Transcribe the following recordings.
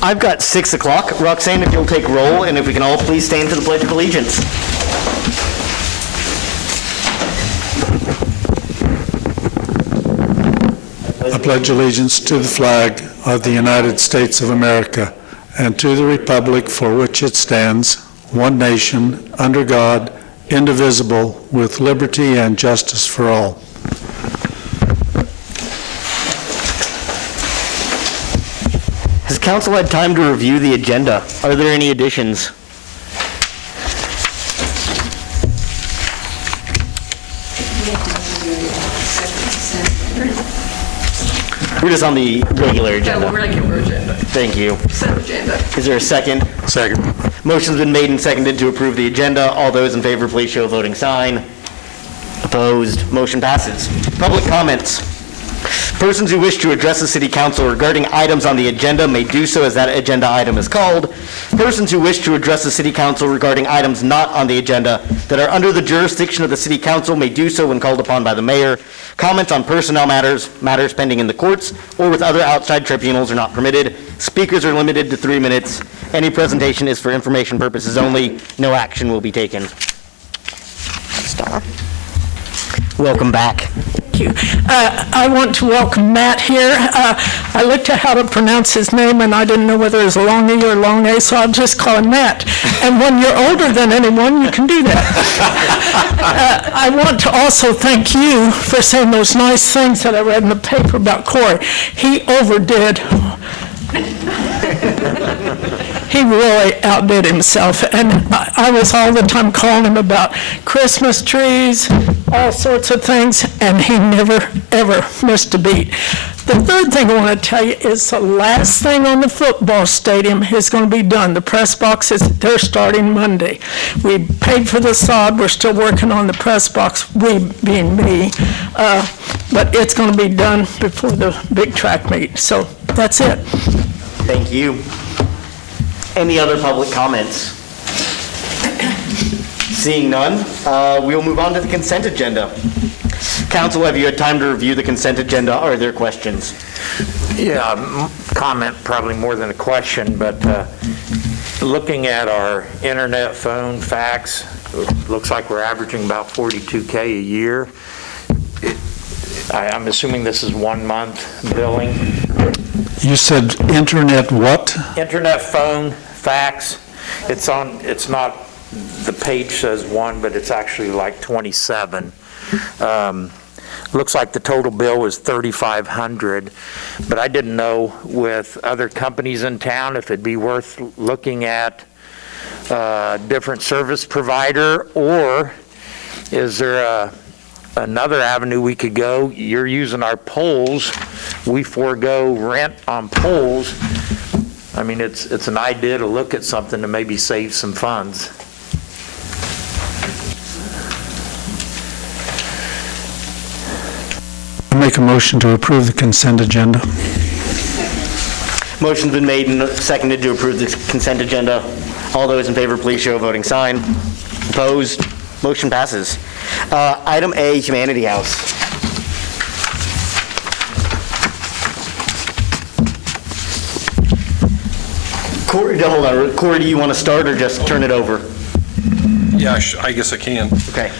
I've got 6 o'clock. Roxanne, if you'll take roll, and if we can all please stand for the Pledge of Allegiance. I pledge allegiance to the flag of the United States of America and to the republic for which it stands, one nation, under God, indivisible, with liberty and justice for all. Has council had time to review the agenda? Are there any additions? We're just on the regular agenda. Yeah, we're regular agenda. Thank you. Consent agenda. Is there a second? Second. Motion's been made and seconded to approve the agenda. All those in favor, please show a voting sign. Opposed? Motion passes. Public comments. Persons who wish to address the City Council regarding items on the agenda may do so as that agenda item is called. Persons who wish to address the City Council regarding items not on the agenda that are under the jurisdiction of the City Council may do so when called upon by the mayor. Comments on personnel matters pending in the courts, or with other outside tribunals are not permitted. Speakers are limited to 3 minutes. Any presentation is for information purposes only. No action will be taken. Stop. Welcome back. Thank you. I want to welcome Matt here. I looked at how to pronounce his name, and I didn't know whether it was a long E or a long A, so I'll just call him Matt. And when you're older than anyone, you can do that. I want to also thank you for saying those nice things that I read in the paper about Corey. He overdid. He really outdid himself, and I was all the time calling him about Christmas trees, all sorts of things, and he never, ever missed a beat. The third thing I want to tell you is the last thing on the football stadium is going to be done. The press boxes, they're starting Monday. We paid for the sod. We're still working on the press box, we being me, but it's going to be done before the big track meet. So that's it. Thank you. Any other public comments? Seeing none, we will move on to the consent agenda. Council, have you had time to review the consent agenda? Are there questions? Yeah, comment probably more than a question, but looking at our internet, phone, fax, looks like we're averaging about $42K a year. I'm assuming this is 1 month billing. You said internet what? Internet, phone, fax. It's not, the page says 1, but it's actually like 27. Looks like the total bill was $3,500, but I didn't know with other companies in town if it'd be worth looking at a different service provider, or is there another avenue we could go? You're using our poles. We forego rent on poles. I mean, it's an idea to look at something to maybe save some funds. I make a motion to approve the consent agenda. Motion's been made and seconded to approve the consent agenda. All those in favor, please show a voting sign. Opposed? Motion passes. Item A, Humanity House. Corey, hold on. Corey, do you want to start or just turn it over? Yeah, I guess I can. Okay.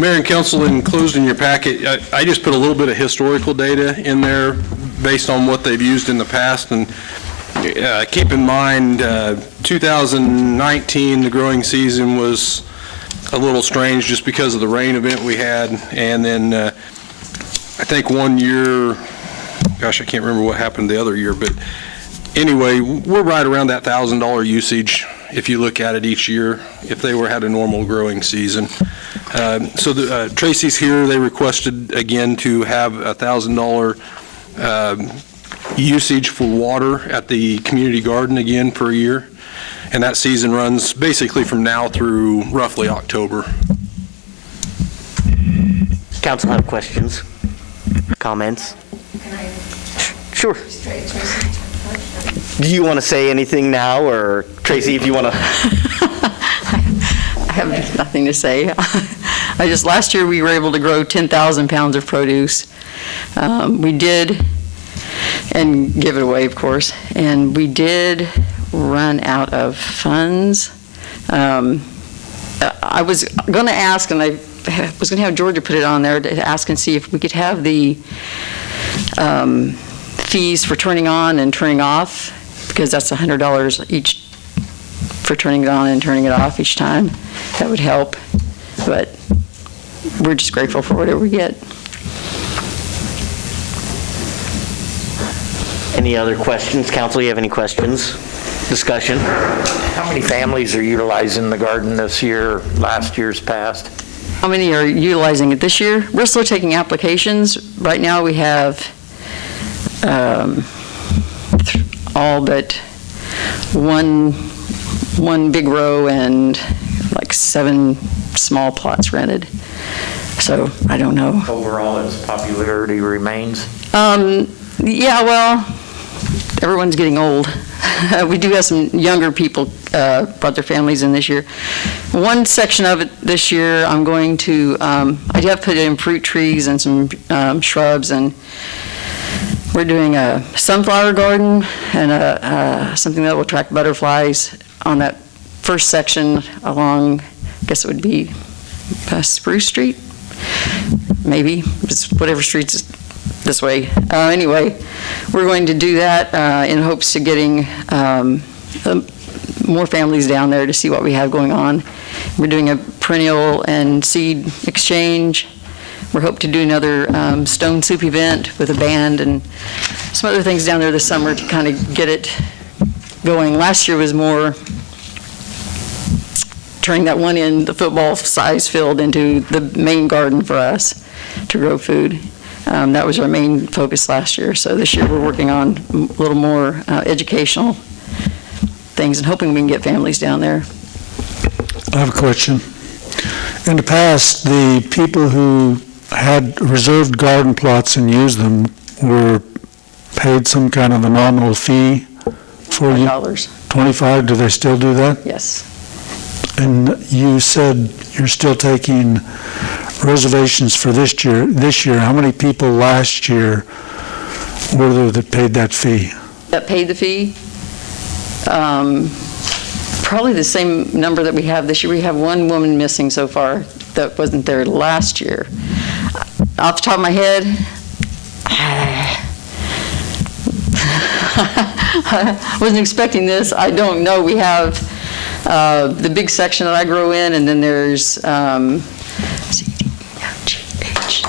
Mayor and council, enclosed in your packet, I just put a little bit of historical data in there based on what they've used in the past. And keep in mind, 2019, the growing season was a little strange just because of the rain event we had. And then I think 1 year, gosh, I can't remember what happened the other year, but anyway, we're right around that $1,000 usage if you look at it each year, if they had a normal growing season. So Tracy's here. They requested again to have $1,000 usage for water at the community garden again per year, and that season runs basically from now through roughly October. Council have questions, comments? Can I? Sure. Straight Tracy. Do you want to say anything now, or Tracy, if you want to? I have nothing to say. Last year we were able to grow 10,000 pounds of produce. We did and give it away, of course. And we did run out of funds. I was going to ask, and I was going to have Georgia put it on there to ask and see if we could have the fees for turning on and turning off, because that's $100 each for turning it on and turning it off each time. That would help, but we're just grateful for whatever we get. Any other questions? Council, you have any questions? Discussion? How many families are utilizing the garden this year, last year's past? How many are utilizing it this year? We're still taking applications. Right now we have all but one big row and like 7 small plots rented. So I don't know. Overall, its popularity remains? Yeah, well, everyone's getting old. We do have some younger people brought their families in this year. One section of it this year, I'm going to, I have put in fruit trees and some shrubs, and we're doing a sunflower garden and something that will attract butterflies on that first section along, I guess it would be Spruce Street, maybe, it's whatever street's this way. Anyway, we're going to do that in hopes of getting more families down there to see what we have going on. We're doing a perennial and seed exchange. We're hoping to do another stone soup event with a band and some other things down there this summer to kind of get it going. Last year was more turning that one in the football size field into the main garden for us to grow food. That was our main focus last year. So this year we're working on a little more educational things and hoping we can get families down there. I have a question. In the past, the people who had reserved garden plots and used them were paid some kind of a nominal fee for you? $5. 25, do they still do that? Yes. And you said you're still taking reservations for this year. How many people last year were there that paid that fee? That paid the fee? Probably the same number that we have this year. We have one woman missing so far that wasn't there last year. Off the top of my head, I wasn't expecting this. I don't know. We have the big section that I grow in, and then there's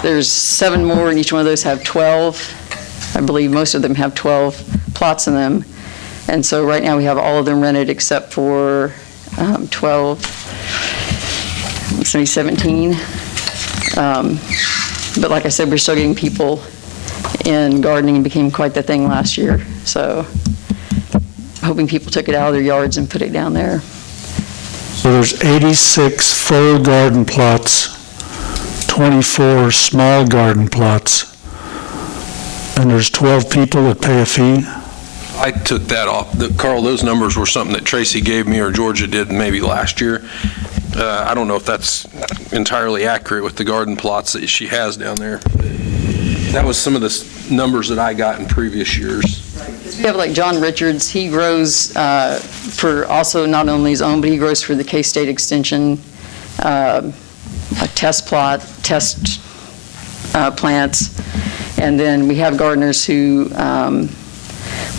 there's 7 more, and each one of those have 12. I believe most of them have 12 plots in them. And so right now we have all of them rented except for 17. But like I said, we're still getting people in gardening. It became quite the thing last year. So hoping people took it out of their yards and put it down there. So there's 86 full garden plots, 24 small garden plots, and there's 12 people that pay a fee? I took that off. Carl, those numbers were something that Tracy gave me or Georgia did maybe last year. I don't know if that's entirely accurate with the garden plots that she has down there. That was some of the numbers that I got in previous years. We have like John Richards. He grows for also not only his own, but he grows for the K-State Extension a test plants. And then we have gardeners who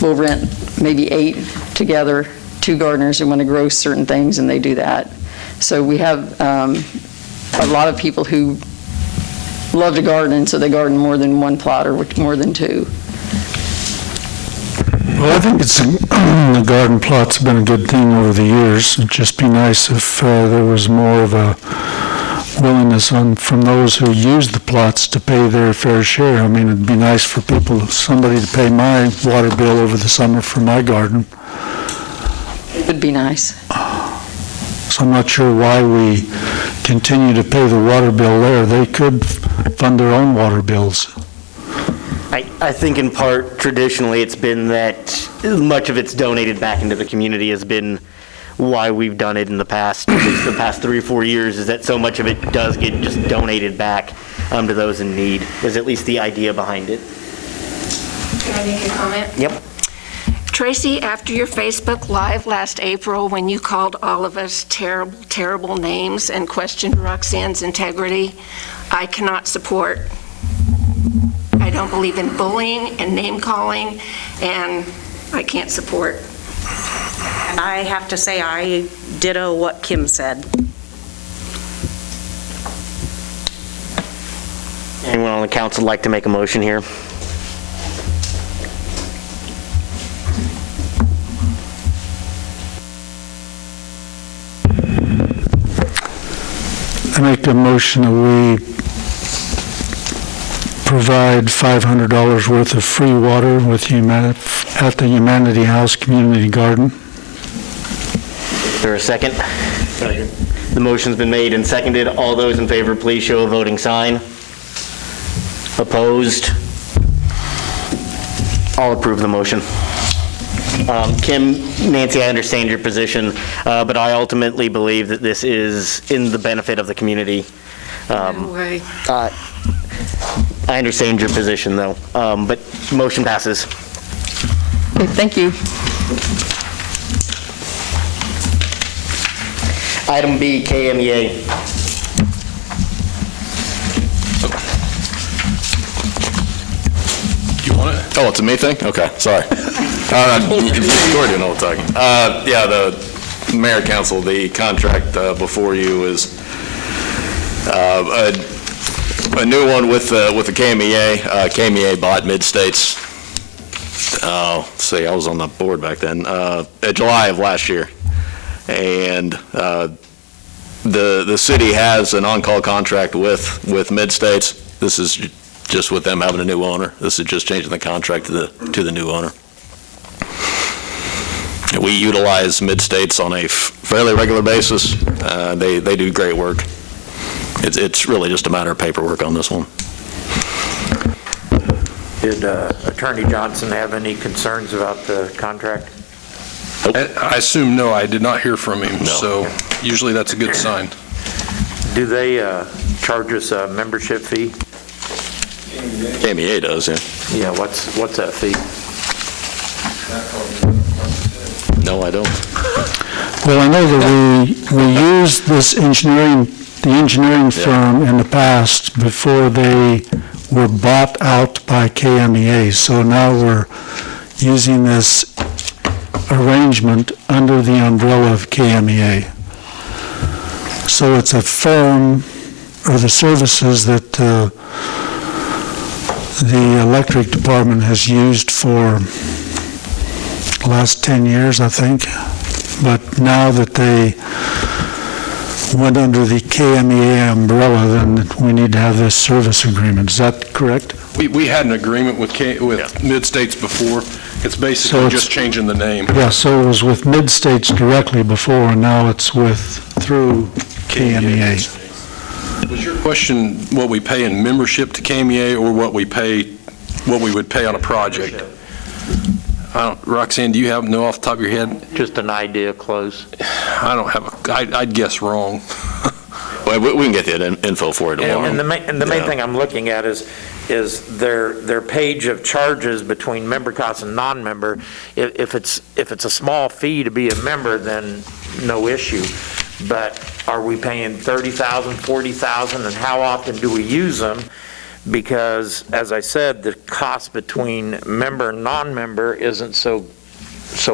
will rent maybe 8 together, 2 gardeners who want to grow certain things, and they do that. So we have a lot of people who love to garden, so they garden more than 1 plot or more than 2. Well, I think the garden plot's been a good thing over the years. It'd just be nice if there was more of a willingness from those who use the plots to pay their fair share. I mean, it'd be nice for somebody to pay my water bill over the summer for my garden. It would be nice. So I'm not sure why we continue to pay the water bill there. They could fund their own water bills. I think in part, traditionally, it's been that much of it's donated back into the community has been why we've done it in the past, at least the past 3 or 4 years, is that so much of it does get just donated back to those in need, is at least the idea behind it. Can I make a comment? Yep. Tracy, after your Facebook Live last April, when you called all of us terrible, terrible names and questioned Roxanne's integrity, I cannot support. I don't believe in bullying and name-calling, and I can't support. And I have to say, I ditto what Kim said. Anyone on the council like to make a motion here? I make a motion that we provide $500 worth of free water with at the Humanity House Community Garden. Is there a second? Second. The motion's been made and seconded. All those in favor, please show a voting sign. Opposed? I'll approve the motion. Kim, Nancy, I understand your position, but I ultimately believe that this is in the benefit of the community. No way. I understand your position, though, but motion passes. Okay, thank you. Item B, KMEA. You want it? Oh, it's a me thing? Okay, sorry. You were doing all the talking. Yeah, the mayor council, the contract before you is a new one with the KMEA. KMEA bought Mid-States. Let's see, I was on the board back then. July of last year. And the city has an on-call contract with Mid-States. This is just with them having a new owner. This is just changing the contract to the new owner. We utilize Mid-States on a fairly regular basis. They do great work. It's really just a matter of paperwork on this one. Did Attorney Johnson have any concerns about the contract? I assume no, I did not hear from him, No. so usually that's a good sign. Do they charge us a membership fee? KMEA does, yeah. Yeah, what's that fee? No, I don't. Well, I know that we used the engineering firm in the past before they were bought out by KMEA. So now we're using this arrangement under the umbrella of KMEA. So it's a firm, or the services that the electric department has used for the last 10 years, I think. But now that they went under the KMEA umbrella, then we need to have this service agreement. Is that correct? We had an agreement with Mid-States before. It's basically So it's- just changing the name. Yeah, so it was with Mid-States directly before, and now it's through KMEA. Was your question what we pay in membership to KMEA or what we would pay on a project? Roxanne, do you know off the top of your head? Just an idea, close. I don't have I'd guess wrong. Well, we can get the info for it tomorrow. And the main thing I'm looking at is their page of charges between member costs and non-member. If it's a small fee to be a member, then no issue. But are we paying $30,000, $40,000, and how often do we use them? Because, as I said, the cost between member and non-member isn't so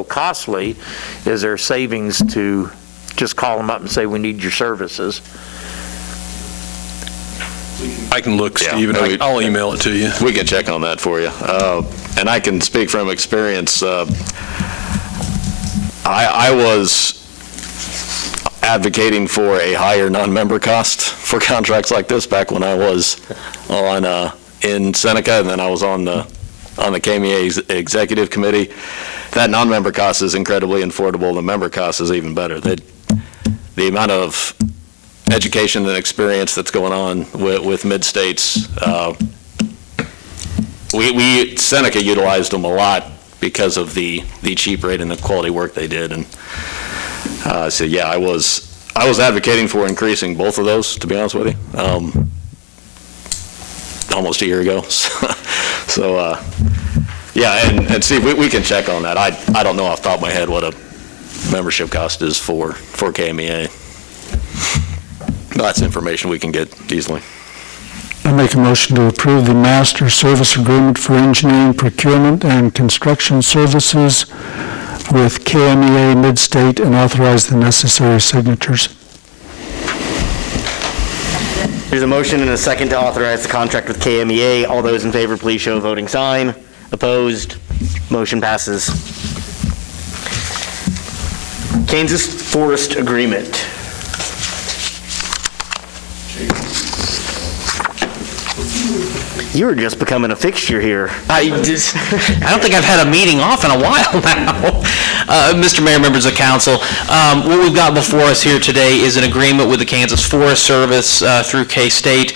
costly. Is there savings to just call them up and say, we need your services? I can look, Yeah. Steve, and I'll email it to you. We can check on that for you. And I can speak from experience. I was advocating for a higher non-member cost for contracts like this back when I was in Seneca, and then I was on the KMEA executive committee. That non-member cost is incredibly affordable. The member cost is even better. The amount of education and experience that's going on with Mid-States, Seneca utilized them a lot because of the cheap rate and the quality work they did. And so yeah, I was advocating for increasing both of those, to be honest with you, almost a year ago. So Yeah, and Steve, we can check on that. I don't know off the top of my head what a membership cost is for KMEA. That's information we can get easily. I make a motion to approve the master service agreement for engineering, procurement, and construction services with KMEA Midstate and authorize the necessary signatures. There's a motion and a second to authorize the contract with KMEA. All those in favor, please show a voting sign. Opposed? Motion passes. Kansas Forest Agreement. You're just becoming a fixture here. I don't think I've had a meeting off in a while now. Mr. Mayor, members of council, what we've got before us here today is an agreement with the Kansas Forest Service through K-State.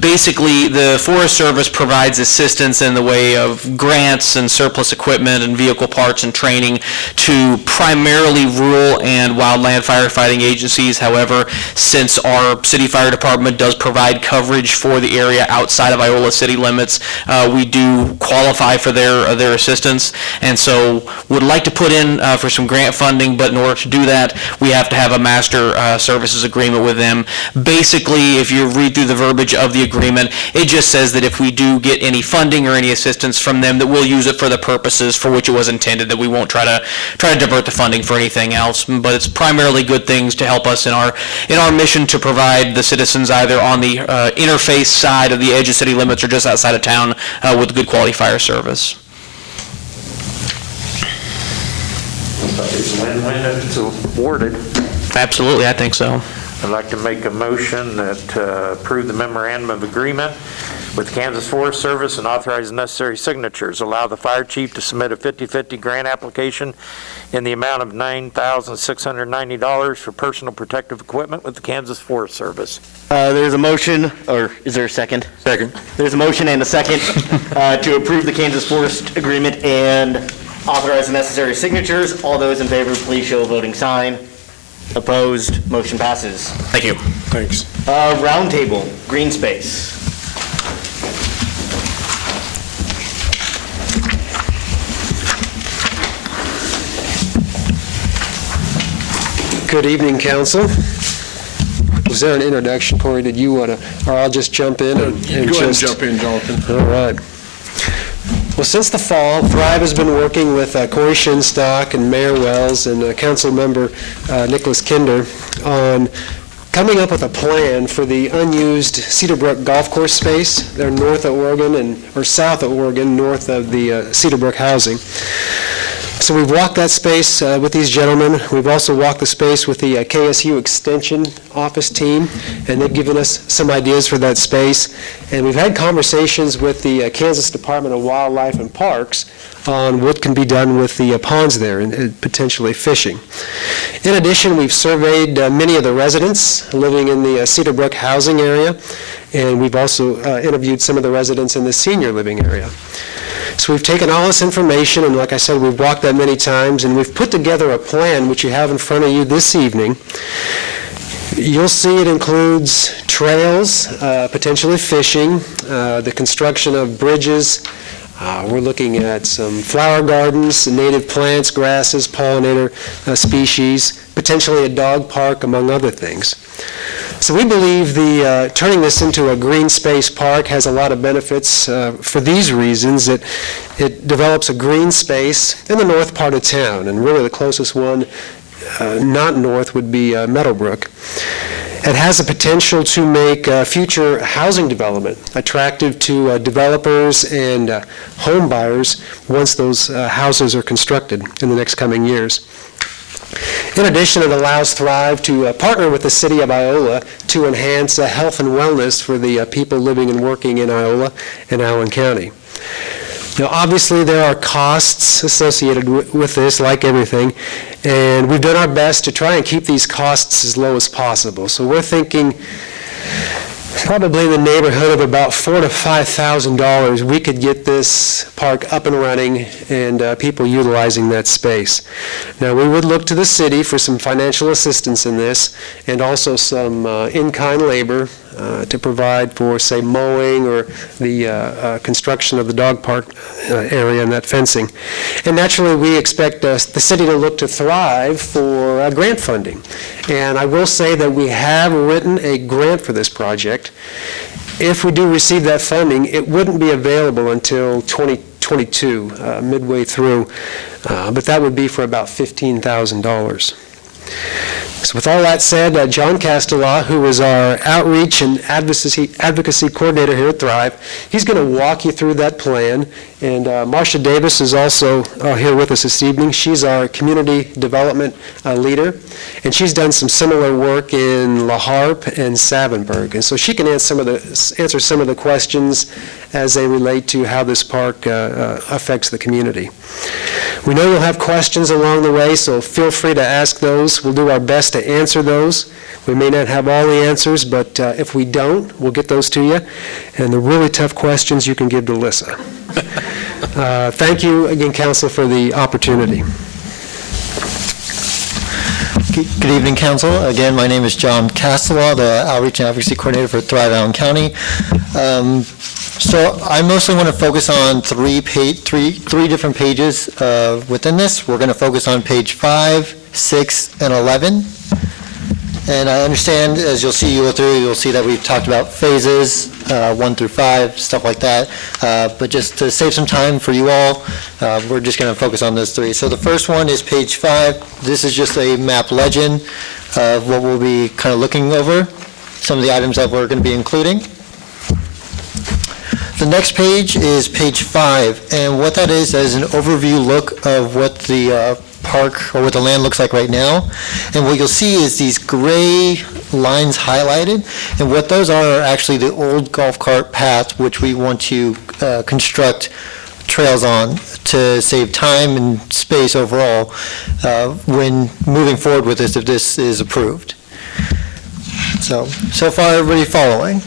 Basically, the Forest Service provides assistance in the way of grants and surplus equipment and vehicle parts and training to primarily rural and wildland firefighting agencies. However, since our city fire department does provide coverage for the area outside of Iola city limits, we do qualify for their assistance, and so would like to put in for some grant funding, but in order to do that, we have to have a master services agreement with them. Basically, if you read through the verbiage of the agreement, it just says that if we do get any funding or any assistance from them, that we'll use it for the purposes for which it was intended, that we won't try to divert the funding for anything else, but it's primarily good things to help us in our mission to provide the citizens either on the interface side of the edge of city limits or just outside of town with good quality fire service. It's a win-win if it's awarded. Absolutely, I think so. I'd like to make a motion that approve the memorandum of agreement with Kansas Forest Service and authorize the necessary signatures. Allow the fire chief to submit a 50/50 grant application in the amount of $9,690 for personal protective equipment with the Kansas Forest Service. There's a motion, or is there a second? Second. There's a motion and a second to approve the Kansas Forest Agreement and authorize the necessary signatures. All those in favor, please show a voting sign. Opposed? Motion passes. Thank you. Thanks. Roundtable, green space. Good evening, council. Was there an introduction, Corey? Did you want to, or I'll just jump in? Go ahead and jump in, Jonathan. All right. Well, since the fall, Thrive has been working with Corey Shinstock and Mayor Wells and Council Member Nicholas Kinder on coming up with a plan for the unused Cedar Brook Golf Course space. They're north of Oregon or south of Oregon, north of the Cedar Brook housing. So we've walked that space with these gentlemen. We've also walked the space with the KSU Extension Office team, and they've given us some ideas for that space. And we've had conversations with the Kansas Department of Wildlife and Parks on what can be done with the ponds there and potentially fishing. In addition, we've surveyed many of the residents living in the Cedar Brook housing area, and we've also interviewed some of the residents in the senior living area. So we've taken all this information, and like I said, we've walked that many times, and we've put together a plan which you have in front of you this evening. You'll see it includes trails, potentially fishing, the construction of bridges. We're looking at some flower gardens, native plants, grasses, pollinator species, potentially a dog park, among other things. So we believe turning this into a green space park has a lot of benefits for these reasons. It develops a green space in the north part of town, and really the closest one not north would be Meadowbrook. It has the potential to make future housing development attractive to developers and home buyers once those houses are constructed in the next coming years. In addition, it allows Thrive to partner with the city of Iola to enhance health and wellness for the people living and working in Iola and Allen County. Now, obviously, there are costs associated with this, like everything, and we've done our best to try and keep these costs as low as possible. So we're thinking probably in the neighborhood of about $4,000 to $5,000 we could get this park up and running and people utilizing that space. Now, we would look to the city for some financial assistance in this and also some in-kind labor to provide for, say, mowing or the construction of the dog park area and that fencing. And naturally, we expect the city to look to thrive for grant funding. And I will say that we have written a grant for this project. If we do receive that funding, it wouldn't be available until 2022, midway through, but that would be for about $15,000. So with all that said, John Castelaw, who is our outreach and advocacy coordinator here at Thrive, he's going to walk you through that plan. And Marcia Davis is also here with us this evening. She's our community development leader, and she's done some similar work in La Harpe and Savenberg. And so she can answer some of the questions as they relate to how this park affects the community. We know you'll have questions along the way, so feel free to ask those. We'll do our best to answer those. We may not have all the answers, but if we don't, we'll get those to you. And the really tough questions you can give to Lissa. Thank you again, Council, for the opportunity. Good evening, Council. Again, my name is John Castelaw, the Outreach and Advocacy Coordinator for Thrive Allen County. So I mostly want to focus on three different pages within this. We're going to focus on page 5, 6, and 11. And I understand, as you'll go through, you'll see that we've talked about phases, 1 through 5, stuff like that. But just to save some time for you all, we're just going to focus on those 3. So the first one is page 5. This is just a map legend of what we'll be kind of looking over, some of the items that we're going to be including. The next page is page 5, and what that is an overview look of what the park or what the land looks like right now. And what you'll see is these gray lines highlighted, and what those are actually the old golf cart paths which we want to construct trails on to save time and space overall when moving forward with this, if this is approved. So far everybody following?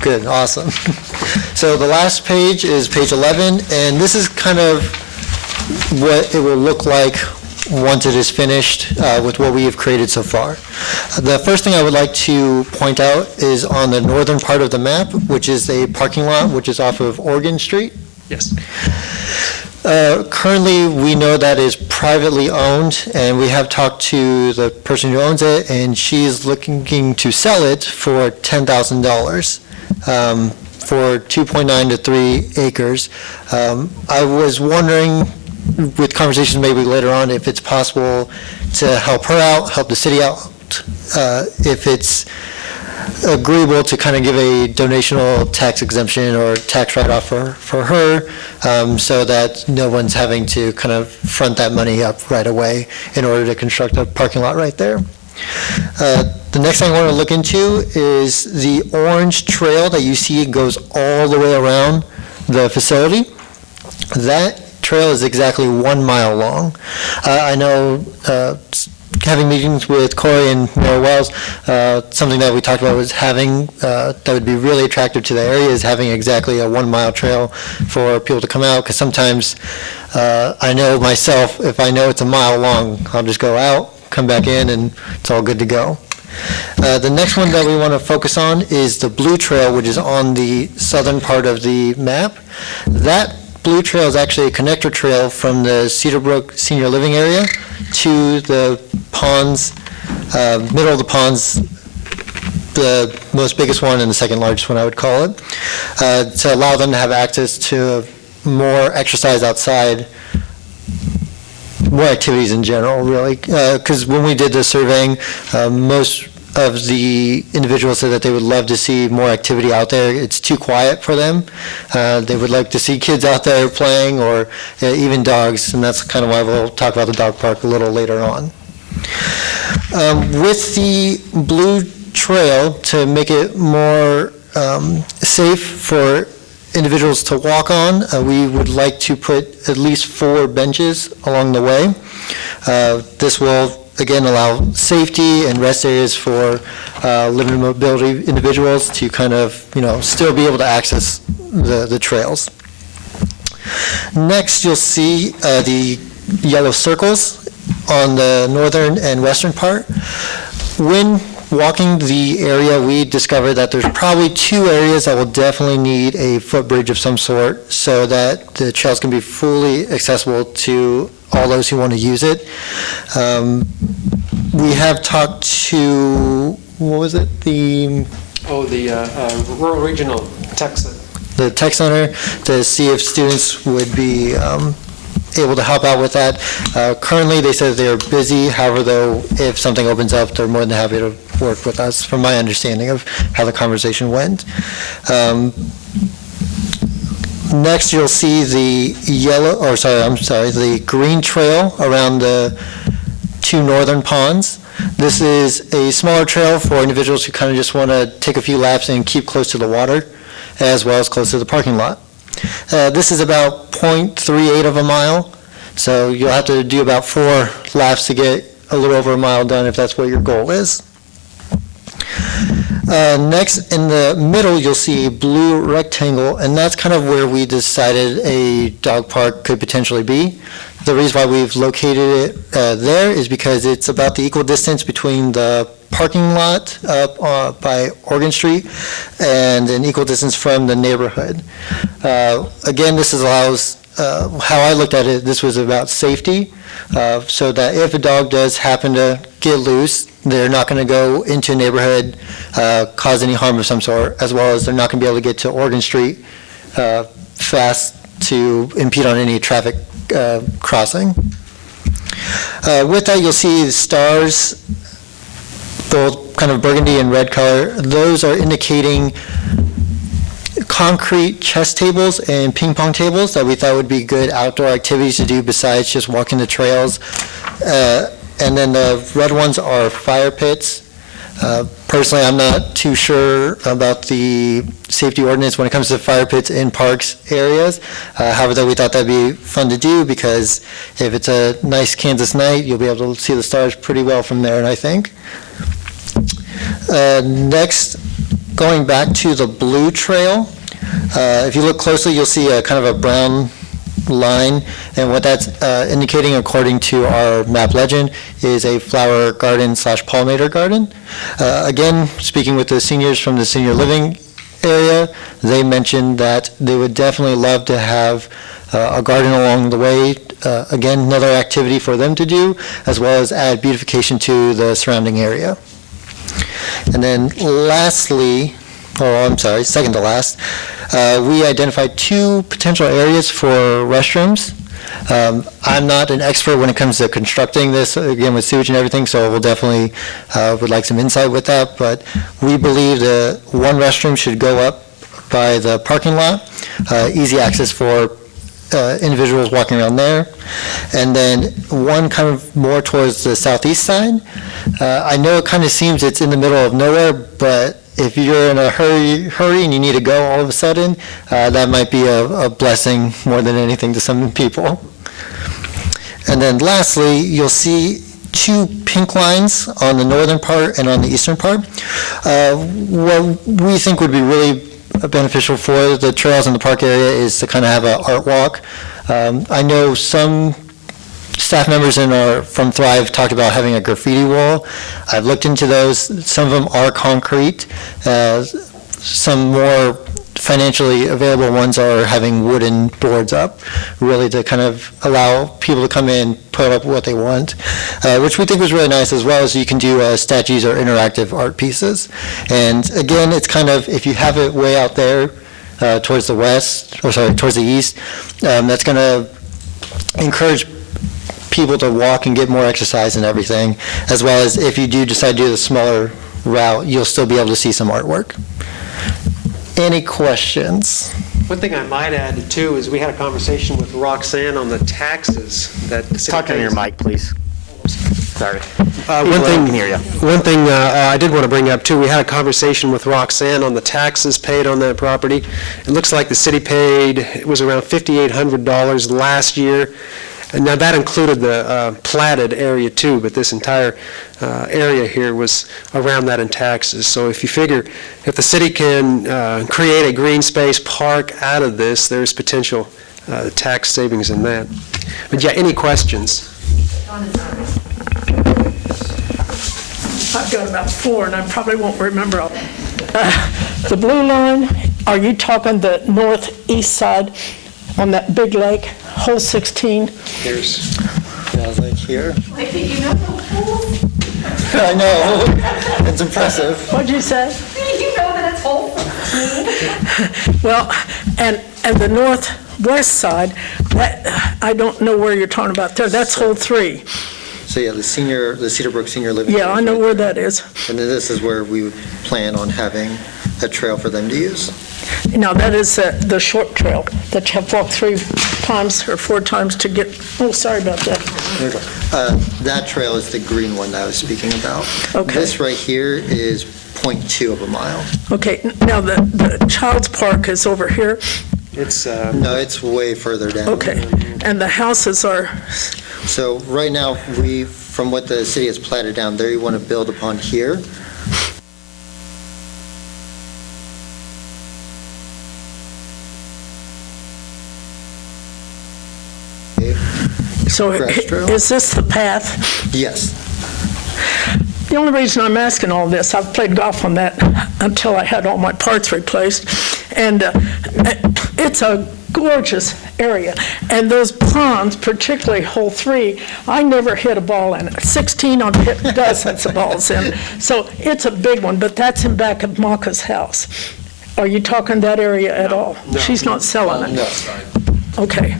Good, awesome. So the last page is page 11, and this is kind of what it will look like once it is finished with what we have created so far. The first thing I would like to point out is on the northern part of the map, which is a parking lot which is off of Oregon Street. Yes. Currently, we know that is privately owned, and we have talked to the person who owns it, and she's looking to sell it for $10,000 for 2.9 to 3 acres. I was wondering, with conversations maybe later on, if it's possible to help her out, help the city out, if it's agreeable to kind of give a donational tax exemption or tax write-off for her, so that no one's having to kind of front that money up right away in order to construct a parking lot right there. The next thing I want to look into is the orange trail that you see goes all the way around the facility. That trail is exactly 1 mile long. I know having meetings with Corey and Mayor Wells, something that we talked about was having, that would be really attractive to the area, is having exactly a 1 mile trail for people to come out, because sometimes I know myself, if I know it's a mile long, I'll just go out, come back in, and it's all good to go. The next one that we want to focus on is the blue trail, which is on the southern part of the map. That blue trail is actually a connector trail from the Cedarbrook Senior Living Area to the ponds, middle of the ponds, the most biggest one and the second largest one, I would call it, to allow them to have access to more exercise outside, more activities in general, really. Because when we did the surveying, most of the individuals said that they would love to see more activity out there. It's too quiet for them. They would like to see kids out there playing, or even dogs, and that's kind of why we'll talk about the dog park a little later on. With the blue trail, to make it more safe for individuals to walk on, we would like to put at least 4 benches along the way. This will again allow safety and rest areas for limited mobility individuals to kind of, still be able to access the trails. Next, you'll see the yellow circles on the northern and western part. When walking the area, we discovered that there's probably 2 areas that will definitely need a footbridge of some sort so that the trails can be fully accessible to all those who want to use it. We have talked to, what was it, the Rural Regional Tech Center. The Tech Center to see if students would be able to help out with that. Currently, they said they're busy. However, though, if something opens up, they're more than happy to work with us, from my understanding of how the conversation went. Next, you'll see the the green trail around the 2 northern ponds. This is a smaller trail for individuals who kind of just want to take a few laps and keep close to the water, as well as close to the parking lot. This is about 0.38 of a mile, so you'll have to do about 4 laps to get a little over a mile done if that's what your goal is. Next, in the middle, you'll see a blue rectangle, and that's kind of where we decided a dog park could potentially be. The reason why we've located it there is because it's about the equal distance between the parking lot up by Oregon Street and an equal distance from the neighborhood. Again, this allows, how I looked at it, this was about safety, so that if a dog does happen to get loose, they're not going to go into a neighborhood, cause any harm of some sort, as well as they're not going to be able to get to Oregon Street fast to impede on any traffic crossing. With that, you'll see the stars, both kind of burgundy and red color. Those are indicating concrete chess tables and ping pong tables that we thought would be good outdoor activities to do besides just walking the trails. And then the red ones are fire pits. Personally, I'm not too sure about the safety ordinance when it comes to fire pits in parks areas. However, though, we thought that'd be fun to do because if it's a nice Kansas night, you'll be able to see the stars pretty well from there, I think. Next, going back to the blue trail, if you look closely, you'll see a kind of a brown line, and what that's indicating, according to our map legend, is a flower garden / pollinator garden. Again, speaking with the seniors from the senior living area, they mentioned that they would definitely love to have a garden along the way. Again, another activity for them to do, as well as add beautification to the surrounding area. And then lastly, second to last, we identified 2 potential areas for restrooms. I'm not an expert when it comes to constructing this, again, with sewage and everything, so we'll definitely would like some insight with that, but we believe that 1 restroom should go up by the parking lot, easy access for individuals walking around there, and then 1 kind of more towards the southeast side. I know it kind of seems it's in the middle of nowhere, but if you're in a hurry and you need to go all of a sudden, that might be a blessing more than anything to some people. And then lastly, you'll see 2 pink lines on the northern part and on the eastern part. What we think would be really beneficial for the trails in the park area is to kind of have an art walk. I know some staff members from Thrive talked about having a graffiti wall. I've looked into those. Some of them are concrete. Some more financially available ones are having wooden boards up, really to kind of allow people to come in, put up what they want, which we think was really nice, as well as you can do statues or interactive art pieces. And again, it's kind of, if you have it way out there towards the east, that's going to encourage people to walk and get more exercise and everything, as well as if you do decide to do the smaller route, you'll still be able to see some artwork. Any questions? One thing I might add too is we had a conversation with Roxanne on the taxes that the city Talk into your mic, please. Sorry. One thing I did want to bring up too, we had a conversation with Roxanne on the taxes paid on that property. It looks like the city paid, it was around $5,800 last year. And now that included the platted area too, but this entire area here was around that in taxes. So if you figure, if the city can create a green space park out of this, there's potential tax savings in that. But yeah, any questions? I've got about 4, and I probably won't remember all. The blue line, are you talking the northeast side on that big lake, hole 16? Here's, Like here. I think you know the whole, I know, it's impressive. What'd you say? you know that it's whole. Well, and the northwest side, that, I don't know where you're talking about there, that's hole 3. So yeah, the Cedarbrook Senior Living. Yeah, I know where that is. And this is where we would plan on having a trail for them to use. Now, that is the short trail that you have to walk 3 times or 4 times to get, oh, sorry about that. That trail is the green one that I was speaking about. Okay. This right here is 0.2 of a mile. Okay, now the Child's Park is over here. it's, No, it's way further down. Okay, and the houses are, So right now, from what the city has platted down there, you want to build upon here. so Grass trail? is this the path? Yes. The only reason I'm asking all this, I've played golf on that until I had all my parts replaced, and it's a gorgeous area. And those ponds, particularly hole 3, I never hit a ball in it. 16, I've hit dozens of balls in. So it's a big one, but that's in back of Maka's house. Are you talking that area at all? She's not selling it? No. Okay.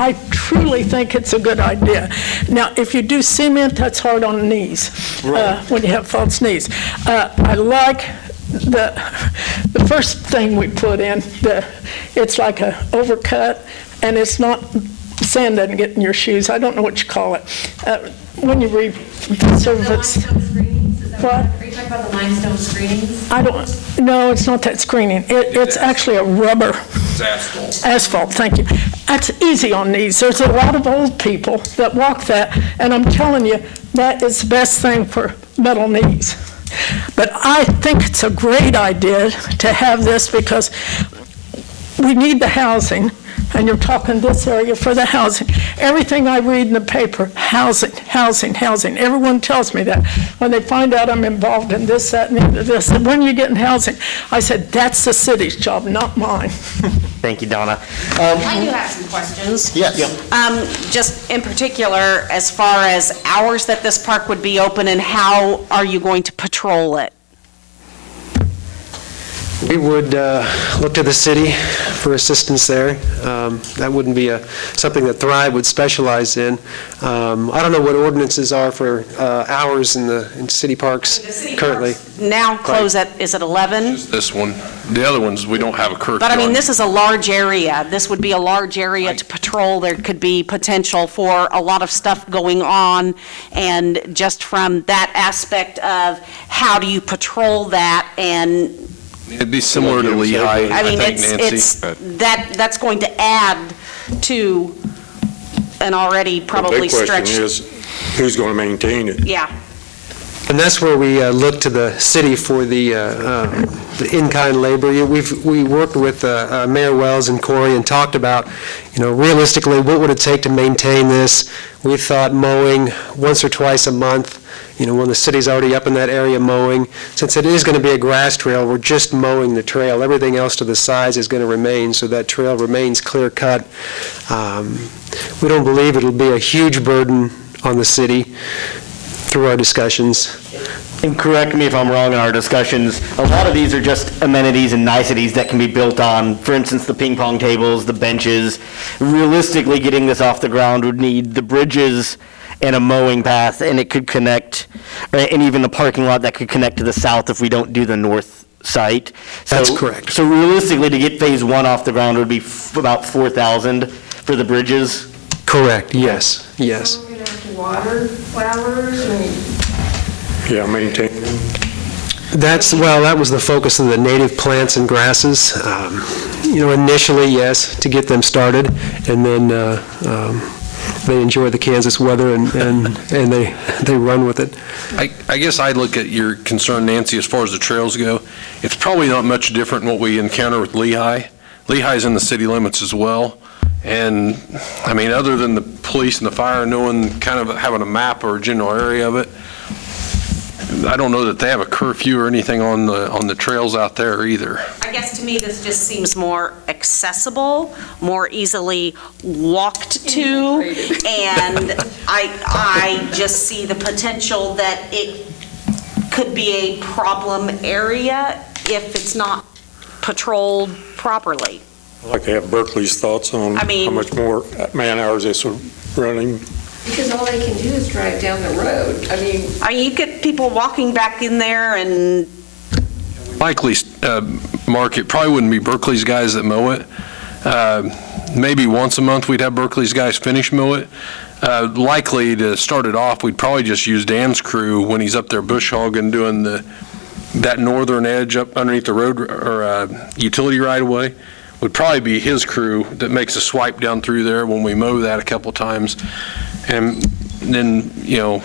I truly think it's a good idea. Now, if you do cement, that's hard on the knees, when you have false knees. I like the first thing we put in, it's like a overcut, and it's not, sand doesn't get in your shoes. I don't know what you call it. When you resurface. What? Are you talking about the limestone screenings? I don't, no, it's not that screening. It's actually a rubber. It's asphalt. Asphalt, thank you. That's easy on these. There's a lot of old people that walk that, and I'm telling you, that is the best thing for metal knees. But I think it's a great idea to have this because we need the housing, and you're talking this area for the housing. Everything I read in the paper, housing, housing, housing. Everyone tells me that. When they find out I'm involved in this, that, and this, and when you get in housing, I said, that's the city's job, not mine. Thank you, Donna. I do have some questions. Yes. Just in particular, as far as hours that this park would be open and how are you going to patrol it? we would look to the city for assistance there. That wouldn't be something that Thrive would specialize in. I don't know what ordinances are for hours in city parks currently. Now close at, is it 11? Just this one. The other ones, we don't have a curfew. But I mean, on. this is a large area. This would be a large area to patrol. There could be potential for a lot of stuff going on. And just from that aspect of how do you patrol that, and It'd be similar to Lehigh, I mean, think, it's Nancy. that's going to add to an already probably stretched. The big question is, who's going to maintain it? Yeah. And that's where we look to the city for the in-kind labor. We worked with Mayor Wells and Corey and talked about, realistically, what would it take to maintain this? We thought mowing once or twice a month, when the city's already up in that area mowing. Since it is going to be a grass trail, we're just mowing the trail. Everything else to the sides is going to remain, so that trail remains clear-cut. We don't believe it'll be a huge burden on the city through our discussions. And correct me if I'm wrong in our discussions, a lot of these are just amenities and niceties that can be built on. For instance, the ping pong tables, the benches. Realistically, getting this off the ground would need the bridges and a mowing path, and it could connect, and even the parking lot that could connect to the south if we don't do the north site. That's correct. So realistically, to get phase one off the ground would be about $4,000 for the bridges. Correct, yes. Water, flowers, and Yeah, maintain them. That was the focus of the native plants and grasses. Initially, yes, to get them started, and then they enjoy the Kansas weather and they run with it. I guess I'd look at your concern, Nancy, as far as the trails go. It's probably not much different than what we encounter with Lehigh. Lehigh's in the city limits as well. And, I mean, other than the police and the fire knowing, kind of having a map or a general area of it, I don't know that they have a curfew or anything on the trails out there either. I guess to me, this just seems more accessible, more easily walked to, and I just see the potential that it could be a problem area if it's not patrolled properly. I'd like to have Berkeley's thoughts on I mean- how much more man-hours they're sort of running. Because all they can do is drive down the road. I mean, You get people walking back in there and, Likely, Mark, it probably wouldn't be Berkeley's guys that mow it. Maybe once a month we'd have Berkeley's guys finish mow it. Likely to start it off, we'd probably just use Dan's crew when he's up there bush hogging, doing that northern edge up underneath the road or utility right of way. Would probably be his crew that makes a swipe down through there when we mow that a couple times. And then, Are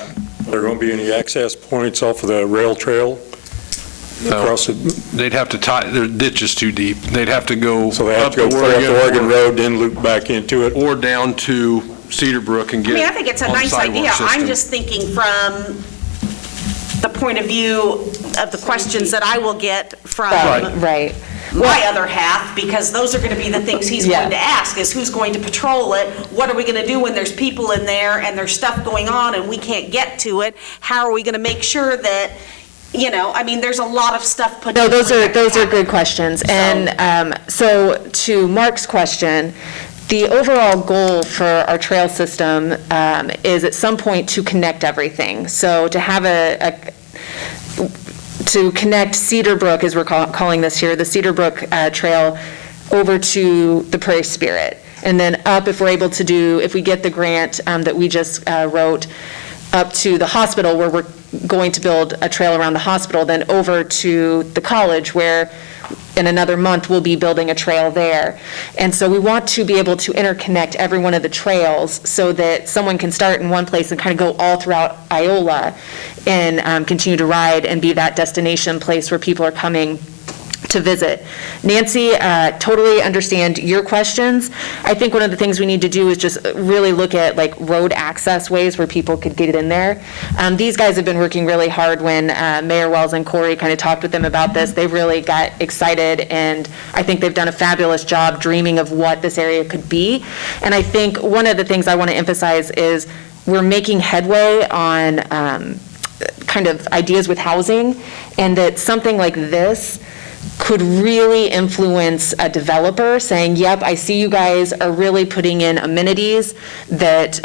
there going to be any access points off of the rail trail? Across it? they'd have to tie, their ditch is too deep. They'd have to go. So they have to go clear up the Oregon Road, then loop back into it? Or down to Cedar Brook and get I think it's a on the nice sidewalk idea. I'm system. just thinking from the point of view of the questions that I will get from Right. my other half, because those are going to be the things he's going to ask, is who's going to patrol it? What are we going to do when there's people in there and there's stuff going on and we can't get to it? How are we going to make sure that, there's a lot of stuff No, those potentially are that could good questions. And so to Mark's question, the overall goal for our trail system is at some point to connect everything. So to have to connect Cedar Brook, as we're calling this here, the Cedar Brook Trail over to the Prairie Spirit. And then up, if we're able to do, if we get the grant that we just wrote, up to the hospital where we're going to build a trail around the hospital, then over to the college where in another month we'll be building a trail there. And so we want to be able to interconnect every one of the trails so that someone can start in one place and kind of go all throughout Iola and continue to ride and be that destination place where people are coming to visit. Nancy, totally understand your questions. I think one of the things we need to do is just really look at like road access ways where people could get in there. These guys have been working really hard. When Mayor Wells and Corey kind of talked with them about this, they really got excited, and I think they've done a fabulous job dreaming of what this area could be. And I think one of the things I want to emphasize is we're making headway on kind of ideas with housing, and that something like this could really influence a developer saying, yep, I see you guys are really putting in amenities that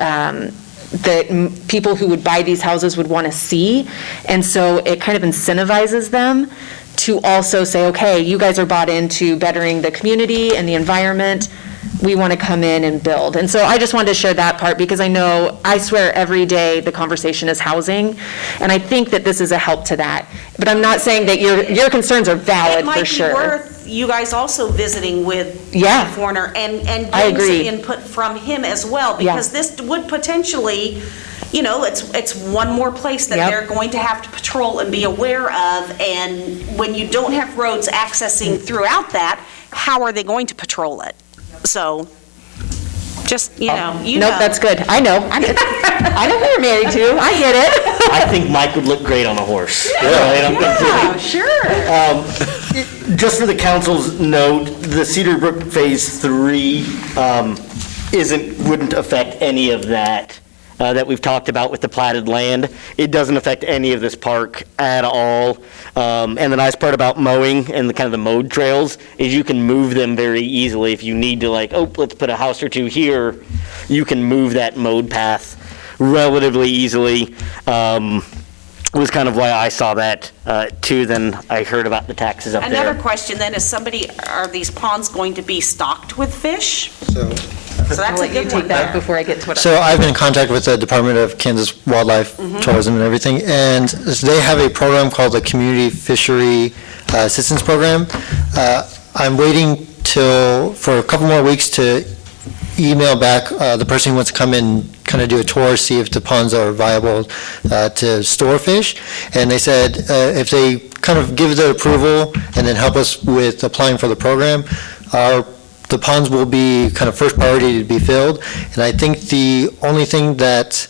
people who would buy these houses would want to see. And so it kind of incentivizes them to also say, okay, you guys are bought into bettering the community and the environment. We want to come in and build. And so I just wanted to share that part, because I swear every day the conversation is housing, and I think that this is a help to that. But I'm not saying that your concerns are valid, for sure. It might be worth you guys also visiting with Yeah. Chief Warner and I getting agree. some input from him as well, because this would potentially, it's one more place that Yep. they're going to have to patrol and be aware of, and when you don't have roads accessing throughout that, how are they going to patrol it? So, just, Nope, that's good. I know. I know who you're married to. I get it. I think Mike would look great on a horse. Sure. Just for the council's note, the Cedar Brook Phase 3 wouldn't affect any of that we've talked about with the platted land. It doesn't affect any of this park at all. And the nice part about mowing and the kind of the mowed trails is you can move them very easily. If you need to let's put a house or two here, you can move that mowed path relatively easily. Was kind of why I saw that too. Then I heard about the taxes up there. Another question then is are these ponds going to be stocked with fish? So that's a good one there. Before I get to what So I've been in contact with the Department of Kansas Wildlife Tourism and everything, and they have a program called the Community Fishery Assistance Program. I'm waiting for a couple more weeks to email back the person who wants to come in, kind of do a tour, see if the ponds are viable to store fish. And they said if they kind of give the approval and then help us with applying for the program, the ponds will be kind of first priority to be filled. And I think the only thing that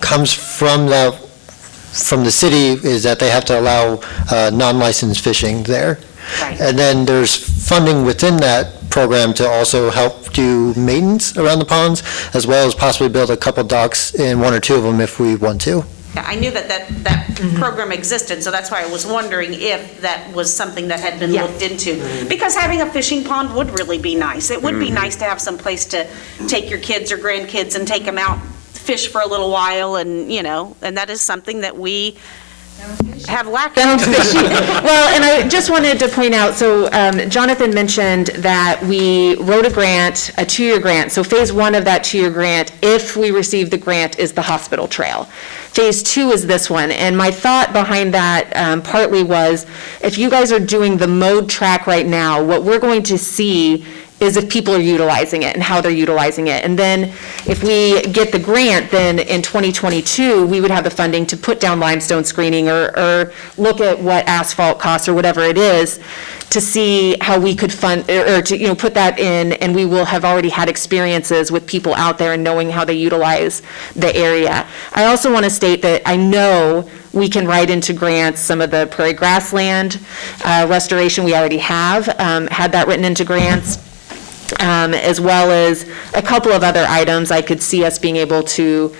comes from that from the city is that they have to allow non-licensed fishing there. Right. And then there's funding within that program to also help do maintenance around the ponds, as well as possibly build a couple docks in one or two of them if we want to. Yeah, I knew that program existed, so that's why I was wondering if that was something that had been looked into. Because having a fishing pond would really be nice. It would be nice to have some place to take your kids or grandkids and take them out, fish for a little while, and, and that is something that we have lacked. Well, and I just wanted to point out, so Jonathan mentioned that we wrote a grant, a 2-year grant. So phase 1 of that 2-year grant, if we receive the grant, is the hospital trail. Phase 2 is this one. And my thought behind that partly was, if you guys are doing the mode track right now, what we're going to see is if people are utilizing it and how they're utilizing it. And then if we get the grant, then in 2022, we would have the funding to put down limestone screening or look at what asphalt costs or whatever it is to see how we could fund, or to, put that in, and we will have already had experiences with people out there and knowing how they utilize the area. I also want to state that I know we can write into grants some of the prairie grassland restoration we already have, had that written into grants. As well as a couple of other items I could see us being able to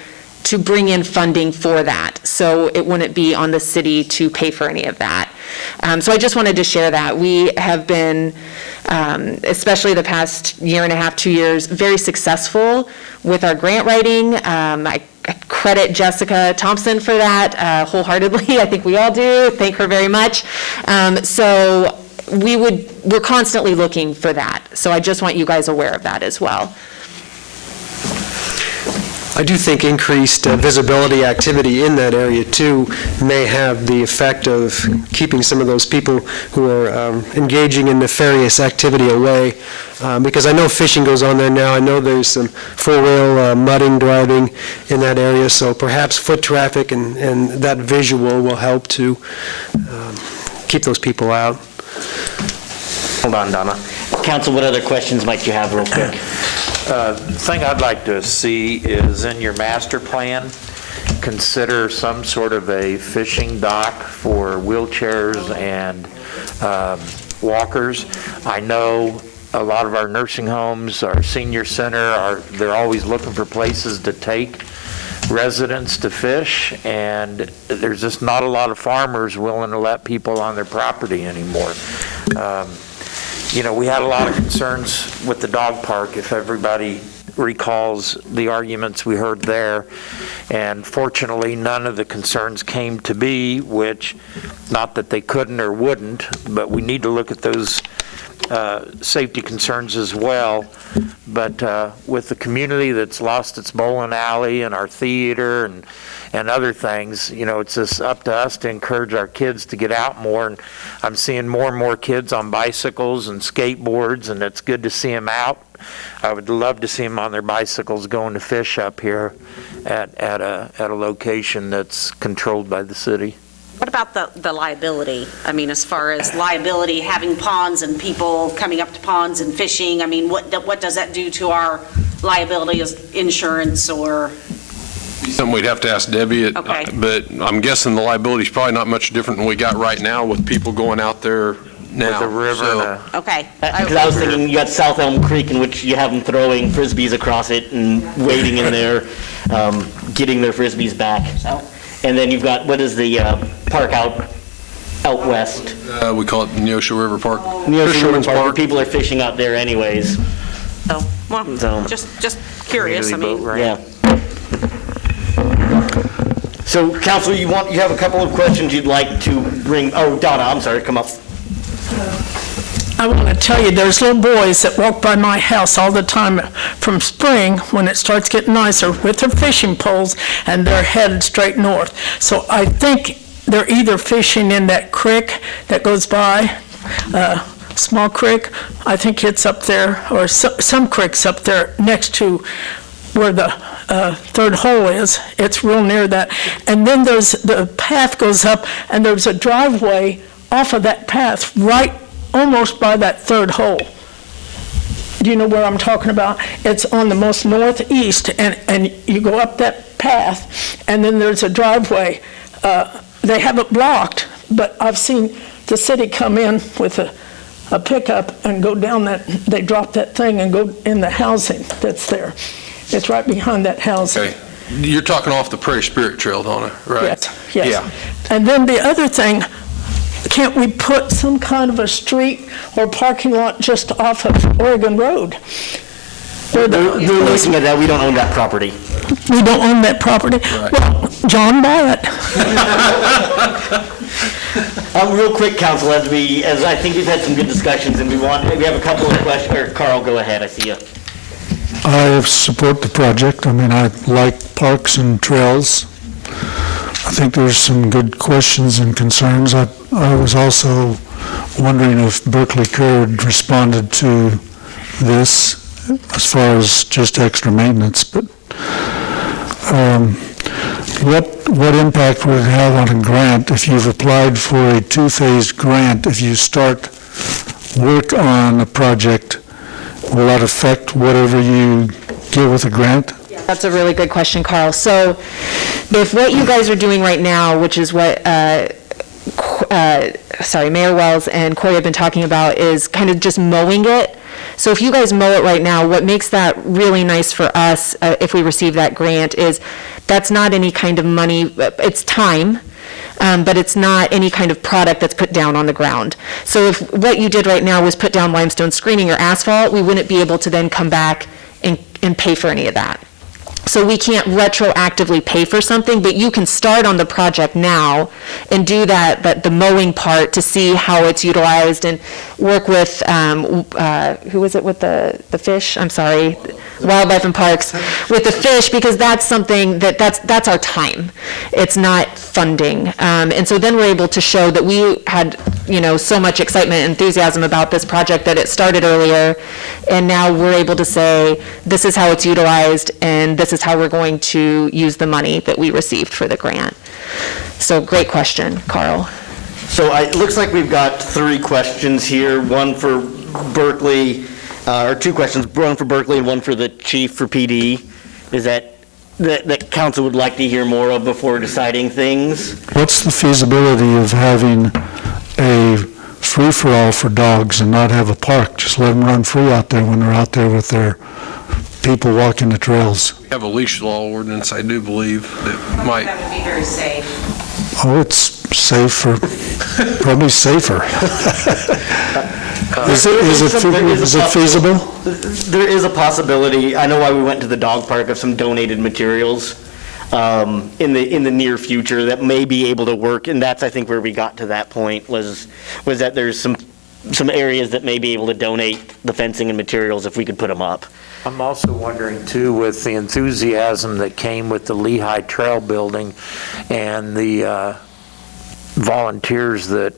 bring in funding for that. So it wouldn't be on the city to pay for any of that. So I just wanted to share that. We have been, especially the past 1.5 to 2 years, very successful with our grant writing. I credit Jessica Thompson for that wholeheartedly. I think we all do. Thank her very much. So we're constantly looking for that. So I just want you guys aware of that as well. I do think increased visibility activity in that area too may have the effect of keeping some of those people who are engaging in nefarious activity away. Because I know fishing goes on there now. I know there's some four-wheel mudding, driving in that area. So perhaps foot traffic and that visual will help to keep those people out. Hold on, Donna. Council, what other questions might you have real quick? Thing I'd like to see is in your master plan, consider some sort of a fishing dock for wheelchairs and walkers. I know a lot of our nursing homes, our senior center, they're always looking for places to take residents to fish, and there's just not a lot of farmers willing to let people on their property anymore. We had a lot of concerns with the dog park, if everybody recalls the arguments we heard there. And fortunately, none of the concerns came to be, which, not that they couldn't or wouldn't, but we need to look at those safety concerns as well. But with the community that's lost its bowling alley and our theater and other things, it's just up to us to encourage our kids to get out more. And I'm seeing more and more kids on bicycles and skateboards, and it's good to see them out. I would love to see them on their bicycles going to fish up here at a location that's controlled by the city. What about the liability? I mean, as far as liability, having ponds and people coming up to ponds and fishing, I mean, what does that do to our liability as insurance or? Something we'd have to ask Debbie, Okay. But I'm guessing the liability is probably not much different than we got right now with people going out there now. With the river. So- Okay. Because I was thinking you got South Elm Creek, in which you have them throwing frisbees across it and waiting in there, getting their frisbees back. And then you've got, what is the park out west? We call it Neosho River Park. Neosho River Park. People are fishing out there anyways. So, well, just curious, I mean. Yeah. So, Council, you have a couple of questions you'd like to bring. Oh, Donna, I'm sorry, come up. I want to tell you, there's little boys that walk by my house all the time from spring when it starts getting nicer with their fishing poles, and they're headed straight north. So I think they're either fishing in that creek that goes by, small creek, I think it's up there, or some creeks up there next to where the third hole is. It's real near that. And then the path goes up, and there's a driveway off of that path right almost by that third hole. Do you know where I'm talking about? It's on the most northeast, and you go up that path, and then there's a driveway They have it blocked, but I've seen the city come in with a pickup and go down that, they drop that thing and go in the housing that's there. It's right behind that housing. Okay. You're talking off the Prairie Spirit Trail, Donna, right? Yes. Yeah. And then the other thing, can't we put some kind of a street or parking lot just off of Oregon Road? They're looking at that, we don't own that property. We don't own that property? Right. Well, John bought it. Real quick, council, as I think we've had some good discussions, and we have a couple of questions, or Carl, go ahead, I see you. I support the project. I mean, I like parks and trails. I think there's some good questions and concerns. I was also wondering if Berkeley Curd responded to this as far as just extra maintenance, but what impact would it have on a grant if you've applied for a two-phased grant? If you start work on a project, will that affect whatever you get with a grant? That's a really good question, Carl. So if what you guys are doing right now, which is what Mayor Wells and Corey have been talking about, is kind of just mowing it. So if you guys mow it right now, what makes that really nice for us, if we receive that grant, is that's not any kind of money, it's time, but it's not any kind of product that's put down on the ground. So if what you did right now was put down limestone screening or asphalt, we wouldn't be able to then come back and pay for any of that. So we can't retroactively pay for something, but you can start on the project now and do the mowing part to see how it's utilized and work with, who was it with the fish? I'm sorry, Wildlife and Parks, with the fish, because that's something that's our time. It's not funding. And so then we're able to show that we had, so much excitement and enthusiasm about this project that it started earlier, and now we're able to say, this is how it's utilized, and this is how we're going to use the money that we received for the grant. So great question, Carl. So it looks like we've got three questions here, one for Berkeley, or two questions, one for Berkeley and one for the chief for PD. Is that council would like to hear more of before deciding things? What's the feasibility of having a free-for-all for dogs and not have a park? Just let them run free out there when they're out there with their people walking the trails. We have a leash law ordinance, I do believe, that might... That would be very safe. Oh, it's safer, probably safer. Is it feasible? There is a possibility. I know why we went to the dog park, of some donated materials in the near future that may be able to work, and that's, I think, where we got to that point, was that there's some areas that may be able to donate the fencing and materials if we could put them up. I'm also wondering, too, with the enthusiasm that came with the Lehigh Trail building and the volunteers that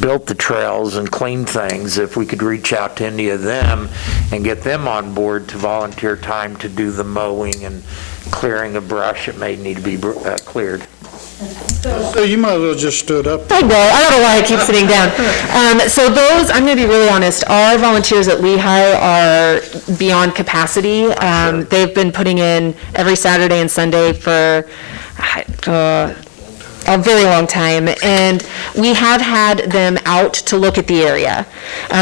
built the trails and cleaned things, if we could reach out to any of them and get them on board to volunteer time to do the mowing and clearing of brush that may need to be cleared. So you might as well just stood up. I go. I don't know why I keep sitting down. So those, I'm going to be really honest, our volunteers at Lehigh are beyond capacity. They've been putting in every Saturday and Sunday for a very long time, and we have had them out to look at the area.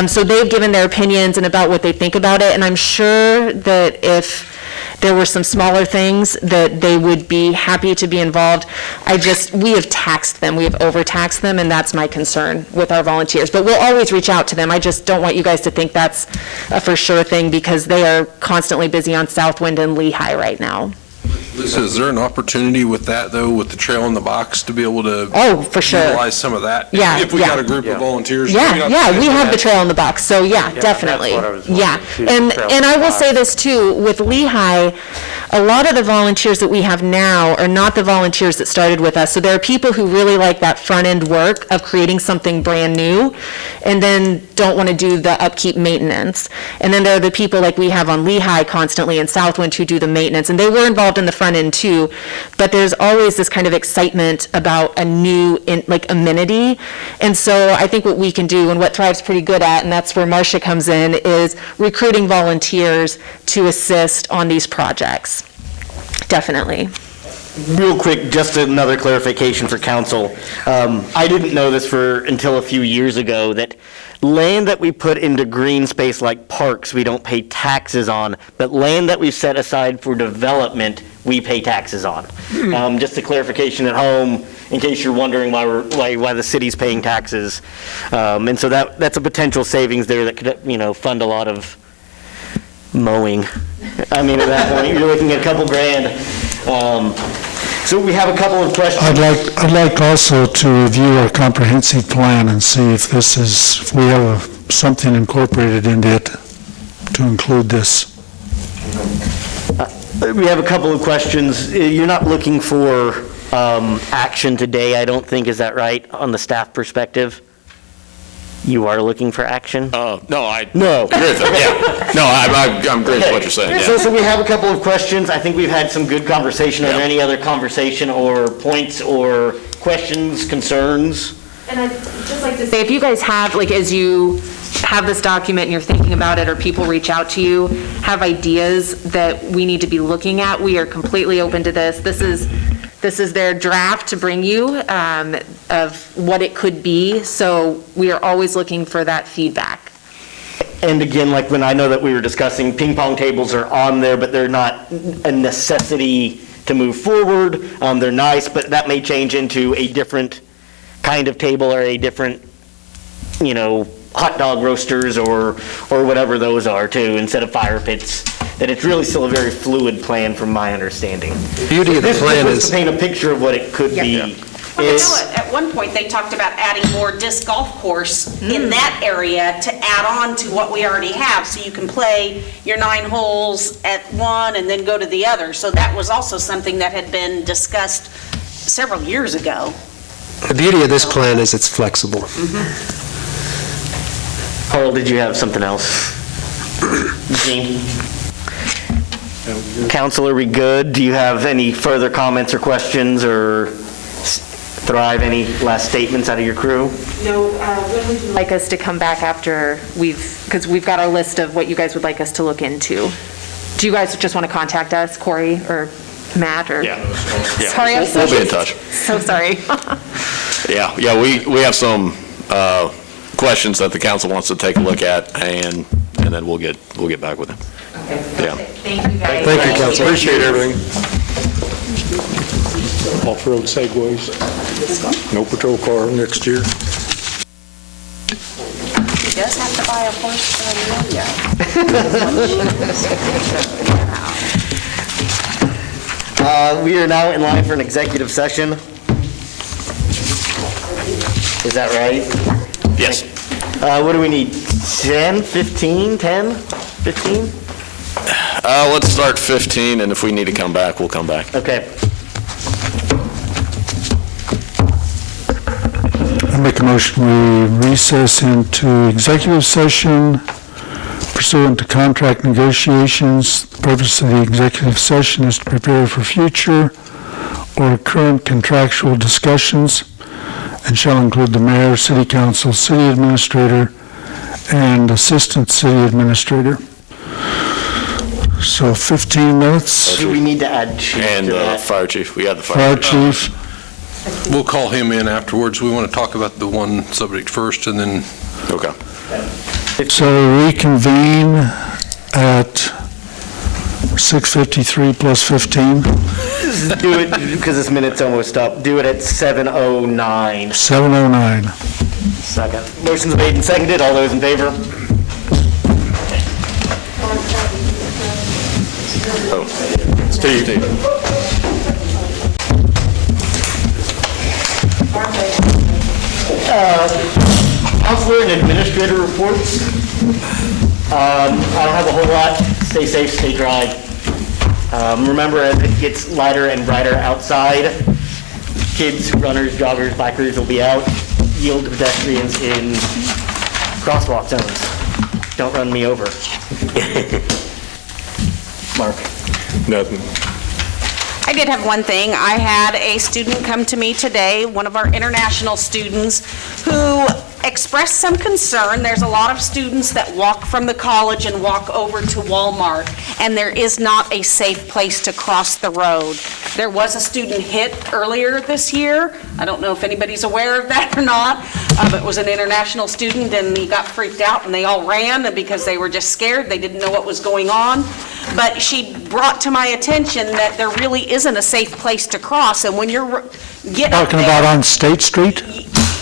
So they've given their opinions and about what they think about it, and I'm sure that if there were some smaller things that they would be happy to be involved. We have taxed them, we have overtaxed them, and that's my concern with our volunteers. But we'll always reach out to them. I just don't want you guys to think that's a for sure thing, because they are constantly busy on Southwind and Lehigh right now. Lisa, is there an opportunity with that, though, with the trail in the box, to be able to for sure. utilize some of that? Yeah, If we got a group of volunteers? we have the trail in the box, so definitely. That's what I was wondering, too, And the trail and in I the will box. say this too, with Lehigh, a lot of the volunteers that we have now are not the volunteers that started with us. So there are people who really like that front end work of creating something brand new and then don't want to do the upkeep maintenance. And then there are the people like we have on Lehigh constantly and Southwind who do the maintenance, and they were involved in the front end too. But there's always this kind of excitement about a new amenity. And so I think what we can do, and what Thrive's pretty good at, and that's where Marcia comes in, is recruiting volunteers to assist on these projects. Definitely. Real quick, just another clarification for council. I didn't know this until a few years ago, that land that we put into green space like parks, we don't pay taxes on, but land that we've set aside for development, we pay taxes on. Just a clarification at home, in case you're wondering why the city's paying taxes. And so that's a potential savings there that could, fund a lot of mowing. I mean, at that point, you're looking at a couple grand. So we have a couple of questions. I'd like also to review our comprehensive plan and see if we have something incorporated into it to include this. We have a couple of questions. You're not looking for action today, I don't think, is that right, on the staff perspective? You are looking for action? No. No. Agree with that, yeah. No, I'm great with what you're saying, yeah. So we have a couple of questions. I think we've had some good conversation. Are there any other conversation or points or questions, concerns? And I'd just like to say, if you guys have, as you have this document and you're thinking about it, or people reach out to you, have ideas that we need to be looking at, we are completely open to this. This is their draft to bring you of what it could be, so we are always looking for that feedback. And again, like when I know that we were discussing, ping pong tables are on there, but they're not a necessity to move forward. They're nice, but that may change into a different kind of table or a different, hot dog roasters or whatever those are too, instead of fire pits. That it's really still a very fluid plan from my understanding. Beauty of the plan is to paint a picture of what it could be. At one point, they talked about adding more disc golf course in that area to add on to what we already have, so you can play your 9 holes at one and then go to the other. So that was also something that had been discussed several years ago. The beauty of this plan is it's flexible. Paul, did you have something else? Gene? Council, are we good? Do you have any further comments or questions, or Thrive, any last statements out of your crew? No, when would you like us to come back after because we've got our list of what you guys would like us to look into? Do you guys just want to contact us, Corey or Matt, or? Yeah. Sorry, We'll be in touch. So sorry. Yeah, we have some questions that the council wants to take a look at, and then we'll get back with them. Okay. Yeah. Thank you, guys. Thank you, Council. Appreciate everything. Off-road segways. No patrol car next year. He does have to buy a horse for Amelia. We are now in line for an executive session. Is that right? Yes. What do we need? 10, 15, 10, 15? Let's start 15, and if we need to come back, we'll come back. Okay. I make a motion we recess into executive session pursuant to contract negotiations. The purpose of the executive session is to prepare for future or current contractual discussions, and shall include the mayor, city council, city administrator, and assistant city administrator. So 15 minutes. Do we need to add chief And to that? fire chief, we had the Fire chief. We'll call him in afterwards. We want to talk about the one subject first, and then... Okay. So reconvene at 6:53 plus 15. Do it, because this minute's almost up. Do it at 7:09. 7:09. Second. Motion's made and seconded. All those in favor? Oh, Steve. Counselor and administrator reports. I don't have a whole lot. Stay safe, stay dry. Remember, as it gets lighter and brighter outside, kids, runners, joggers, bikers will be out. Yield to pedestrians in crosswalk zones. Don't run me over. Mark. Nothing. I did have one thing. I had a student come to me today, one of our international students, who expressed some concern. There's a lot of students that walk from the college and walk over to Walmart, and there is not a safe place to cross the road. There was a student hit earlier this year. I don't know if anybody's aware of that or not. It was an international student, and he got freaked out, and they all ran because they were just scared. They didn't know what was going on. But she brought to my attention that there really isn't a safe place to cross, and when you're getting up Talking there, about on State Street?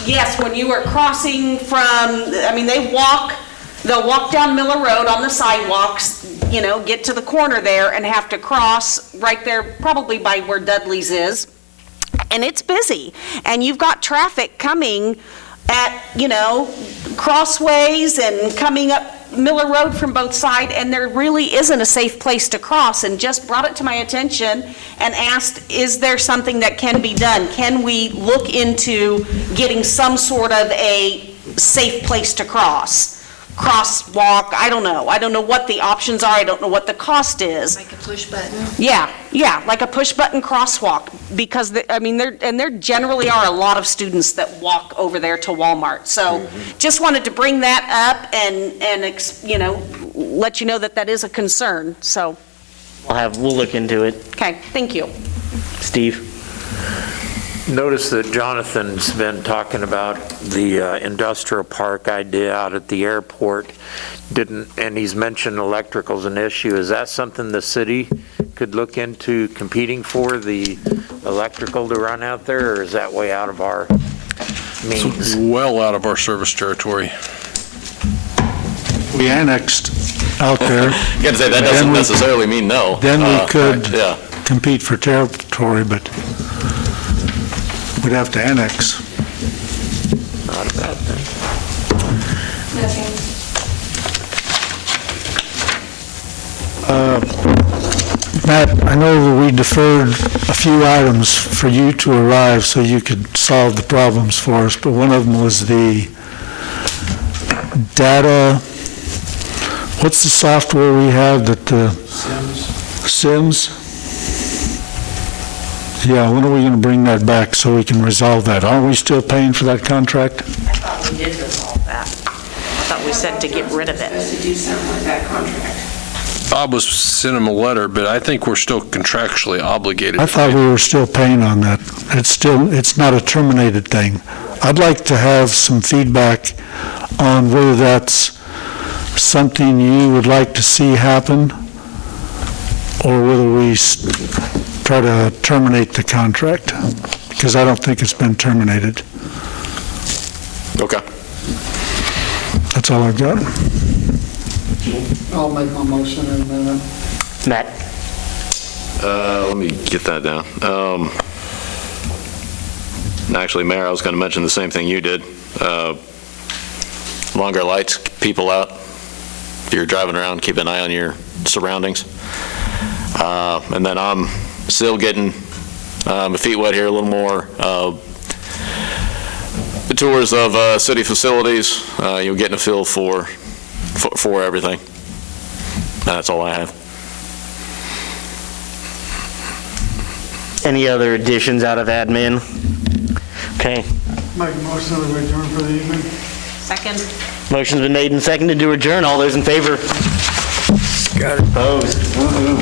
yes, when you are crossing from, they'll walk down Miller Road on the sidewalks, get to the corner there and have to cross right there, probably by where Dudley's is. And it's busy. And you've got traffic coming at, crossways and coming up Miller Road from both sides, and there really isn't a safe place to cross, and just brought it to my attention and asked, is there something that can be done? Can we look into getting some sort of a safe place to crosswalk? I don't know. I don't know what the options are. I don't know what the cost is. Like a push button? Yeah, like a push-button crosswalk, because, there generally are a lot of students that walk over there to Walmart. So just wanted to bring that up and let you know that is a concern, so. We'll look into it. Okay, thank you. Steve? Notice that Jonathan's been talking about the industrial park idea out at the airport, and he's mentioned electrical's an issue. Is that something the city could look into competing for, the electrical to run out there, or is that way out of our means? It's well out of our service territory. We annexed out there. You gotta say, that doesn't necessarily mean no. Then we could Yeah. compete for territory, but we'd have to annex. Not a bad thing. Matt, I know that we deferred a few items for you to arrive so you could solve the problems for us, but one of them was the data. What's the software we have that Sims? Yeah, when are we going to bring that back so we can resolve that? Aren't we still paying for that contract? I thought we did resolve that. I thought we said to get rid of it. To do something with that contract. Bob was sent him a letter, but I think we're still contractually obligated. I thought we were still paying on that. It's not a terminated thing. I'd like to have some feedback on whether that's something you would like to see happen, or whether we try to terminate the contract, because I don't think it's been terminated. Okay. That's all I've got. I'll make my motion in a minute. Matt? Let me get that down. Actually, Mayor, I was going to mention the same thing you did. Longer lights, people out. If you're driving around, keep an eye on your surroundings. And then I'm still getting my feet wet here a little more. The tours of city facilities, you're getting a feel for everything. That's all I have. Any other additions out of admin? Okay. Make a motion that we adjourn for the evening. Second. Motion's been made and seconded to adjourn. All those in favor? Got it. Opposed? Woo-hoo.